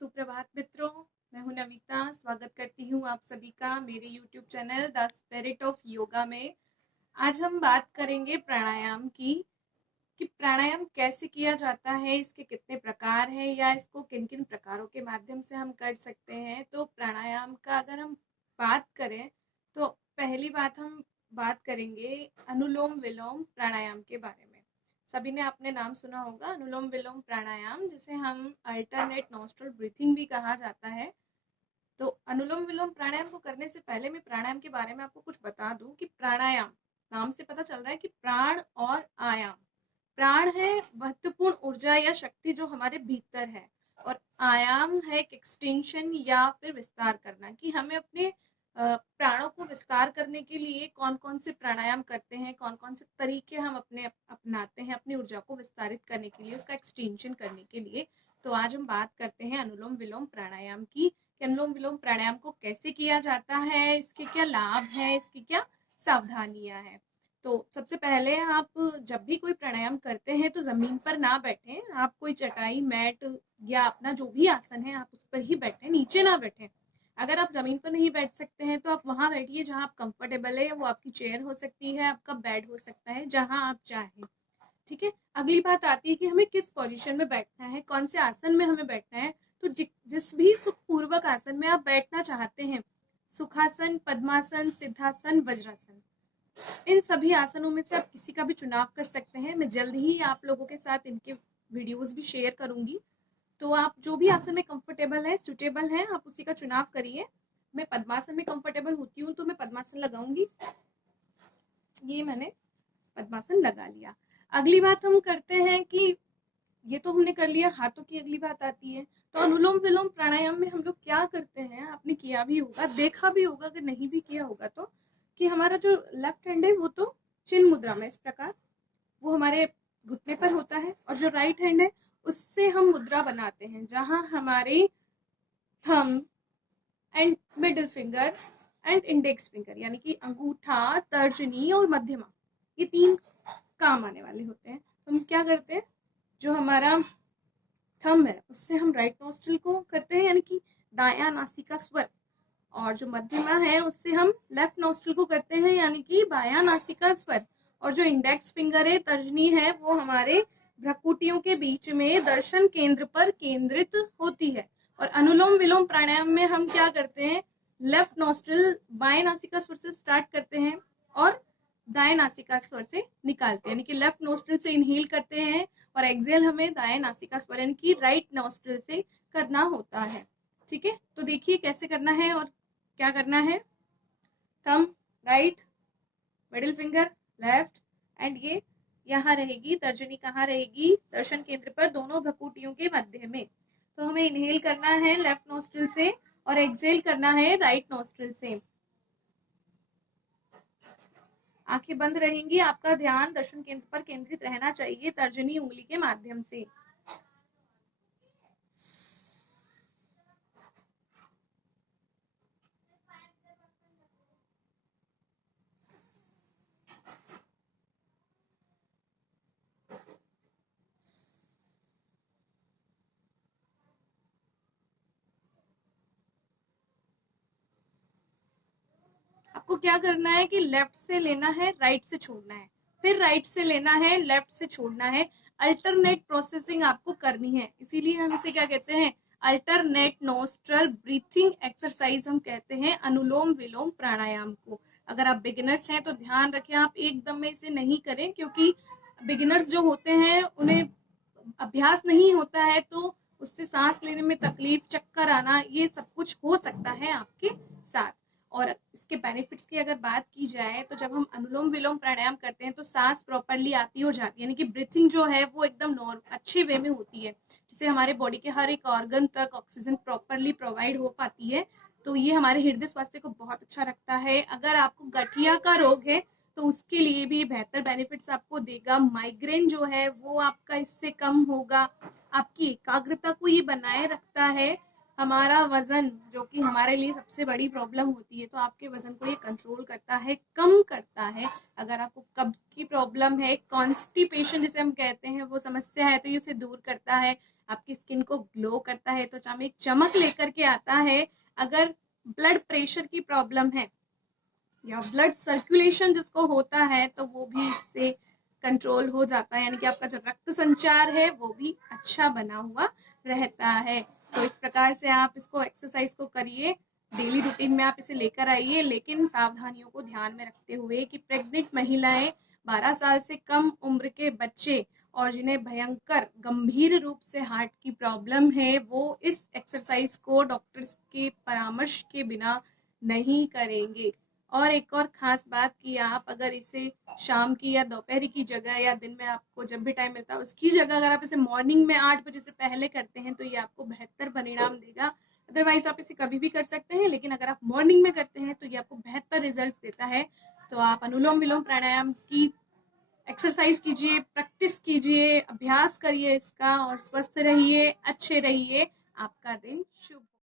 सुप्रभात मित्रों, मैं हूं नमिता। स्वागत करती हूं आप सभी का मेरे YouTube channel the spirit of yoga में। आज हम बात करेंगे प्राणायाम की कि प्राणायाम कैसे किया जाता है, इसके कितने प्रकार हैं या इसको किन किन प्रकारों के माध्यम से हम कर सकते हैं। तो प्राणायाम का अगर हम बात करें तो पहली बात हम बात करेंगे अनुलोम विलोम प्राणायाम के बारे में। सभी ने आपने नाम सुना होगा अनुलोम विलोम प्राणायाम, जिसे हम अल्टरनेट नॉस्ट्रल ब्रीथिंग भी कहा जाता है। तो अनुलोम विलोम प्राणायाम को करने से पहले मैं प्राणायाम के बारे में आपको कुछ बता दूं कि प्राणायाम नाम से पता चल रहा है कि प्राण और आयाम। प्राण है महत्वपूर्ण ऊर्जा या शक्ति जो हमारे भीतर है, और आयाम है एक एक्सटेंशन या फिर विस्तार करना, कि हमें अपने प्राणों को विस्तार करने के लिए कौन कौन से प्राणायाम करते हैं, कौन कौन से तरीके हम अपनाते हैं अपनी ऊर्जा को विस्तारित करने के लिए, उसका एक्सटेंशन करने के लिए। तो आज हम बात करते हैं अनुलोम विलोम प्राणायाम की कि अनुलोम विलोम प्राणायाम को कैसे किया जाता है, इसके क्या लाभ है, इसकी क्या सावधानियां हैं। तो सबसे पहले आप जब भी कोई प्राणायाम करते हैं तो जमीन पर ना बैठें। आप कोई चटाई, मैट या अपना जो भी आसन है आप उस पर ही बैठें, नीचे ना बैठें। अगर आप जमीन पर नहीं बैठ सकते हैं तो आप वहां बैठिए जहां आप कंफर्टेबल है। वो आपकी चेयर हो सकती है, आपका बेड हो सकता है, जहां आप चाहें। ठीक है। अगली बात आती है कि हमें किस पोजीशन में बैठना है, कौन से आसन में हमें बैठना है। तो जिस भी सुखपूर्वक आसन में आप बैठना चाहते हैं, सुखासन, पद्मासन, सिद्धासन, वज्रासन, इन सभी आसनों में से आप किसी का भी चुनाव कर सकते हैं। मैं जल्द ही आप लोगों के साथ इनके वीडियोस भी शेयर करूंगी। तो आप जो भी आसन में कंफर्टेबल है, सुटेबल है, आप उसी का चुनाव करिए। मैं पद्मासन में कंफर्टेबल होती हूँ तो मैं पद्मासन लगाऊंगी। ये मैंने पद्मासन लगा लिया। अगली बात हम करते हैं कि ये तो हमने कर लिया, हाथों की अगली बात आती है। तो अनुलोम विलोम प्राणायाम में हम लोग क्या करते हैं, आपने किया भी होगा, देखा भी होगा, अगर नहीं भी किया होगा तो, कि हमारा जो लेफ्ट हैंड है वो तो चिन्ह मुद्रा में इस प्रकार वो हमारे घुटने पर होता है, और जो राइट हैंड है उससे हम मुद्रा बनाते हैं जहां हमारे thumb and middle finger and index finger यानी कि अंगूठा, तर्जनी और मध्यमा, ये तीन काम आने वाले होते हैं। तो हम क्या करते हैं, जो हमारा थंब है उससे हम राइट नोस्ट्रिल को करते हैं यानी कि दायां नासिका स्वर, और जो मध्यमा है उससे हम लेफ्ट नोस्ट्रिल को करते हैं यानी कि बायां नासिका स्वर, और जो इंडेक्स फिंगर है, तर्जनी है, वो हमारे भ्रुकुटियों के बीच में दर्शन केंद्र पर केंद्रित होती है। और अनुलोम विलोम प्राणायाम में हम क्या करते हैं, लेफ्ट नोस्ट्रिल बाएं नासिका स्वर से स्टार्ट करते हैं और दाएं नासिका स्वर से निकालते हैं, यानी कि लेफ्ट नोस्ट्रिल से इनहेल करते हैं और एक्सहेल हमें दाएं नासिका स्वर यानी कि राइट नोस्ट्रिल से करना होता है। ठीक है। तो देखिए कैसे करना है और क्या करना है। Thumb right, middle finger left, and ये यहाँ रहेगी, तर्जनी कहाँ रहेगी, दर्शन केंद्र पर दोनों भ्रुकुटियों के मध्य में। तो हमें इनहेल करना है लेफ्ट नोस्ट्रिल से और एक्सहेल करना है राइट नोस्ट्रिल से। आंखें बंद रहेंगी, आपका ध्यान दर्शन केंद्र पर केंद्रित रहना चाहिए तर्जनी उंगली के माध्यम से। आपको क्या करना है कि लेफ्ट से लेना है, राइट से छोड़ना है, फिर राइट से लेना है, लेफ्ट से छोड़ना है। अल्टरनेट प्रोसेसिंग आपको करनी है, इसीलिए हम इसे क्या कहते हैं, अल्टरनेट नोस्ट्रल ब्रीथिंग एक्सरसाइज हम कहते हैं अनुलोम विलोम प्राणायाम को। अगर आप बिगिनर्स हैं तो ध्यान रखें, आप एकदम में इसे नहीं करें, क्योंकि बिगिनर्स जो होते हैं उन्हें अभ्यास नहीं होता है तो उससे सांस लेने में तकलीफ, चक्कर आना, ये सब कुछ हो सकता है आपके साथ। और इसके बेनिफिट्स की अगर बात की जाए तो जब हम अनुलोम विलोम प्राणायाम करते हैं तो सांस प्रॉपरली आती हो जाती है, यानी कि ब्रीथिंग जो है वो एकदम अच्छे वे में होती है, जिससे हमारे बॉडी के हर एक ऑर्गन तक ऑक्सीजन प्रॉपरली प्रोवाइड हो पाती है। तो ये हमारे हृदय स्वास्थ्य को बहुत अच्छा रखता है। अगर आपको गठिया का रोग है तो उसके लिए भी बेहतर बेनिफिट्स आपको देगा। माइग्रेन जो है वो आपका इससे कम होगा। आपकी एकाग्रता को ये बनाए रखता है। हमारा वजन, जो कि हमारे लिए सबसे बड़ी प्रॉब्लम होती है, तो आपके वजन को ये कंट्रोल करता है, कम करता है। अगर आपको कब्ज की प्रॉब्लम है, कॉन्स्टिपेशन जिसे हम कहते हैं, वो समस्या है, तो ये उसे दूर करता है। आपकी स्किन को ग्लो करता है, त्वचा में एक चमक लेकर के आता है। अगर ब्लड प्रेशर की प्रॉब्लम है या ब्लड सर्कुलेशन जिसको होता है, तो वो भी इससे कंट्रोल हो जाता है, यानी कि आपका जो रक्त संचार है वो भी अच्छा बना हुआ रहता है। तो इस प्रकार से आप इसको एक्सरसाइज को करिए, डेली रूटीन में आप इसे लेकर आइए, लेकिन सावधानियों को ध्यान में रखते हुए कि प्रेग्नेंट महिलाएं, 12 साल से कम उम्र के बच्चे और जिन्हें भयंकर गंभीर रूप से हार्ट की प्रॉब्लम है, वो इस एक्सरसाइज को डॉक्टर्स के परामर्श के बिना नहीं करेंगे। और एक और खास बात कि आप अगर इसे शाम की या दोपहर की जगह या दिन में आपको जब भी टाइम मिलता है उसकी जगह अगर आप इसे मॉर्निंग में 8 बजे से पहले करते हैं, तो ये आपको बेहतर परिणाम देगा। अदरवाइज आप इसे कभी भी कर सकते हैं, लेकिन अगर आप मॉर्निंग में करते हैं तो ये आपको बेहतर रिजल्ट देता है। तो आप अनुलोम विलोम प्राणायाम की एक्सरसाइज कीजिए, प्रैक्टिस कीजिए, अभ्यास करिए इसका, और स्वस्थ रहिए, अच्छे रहिए। आपका दिन शुभ हो।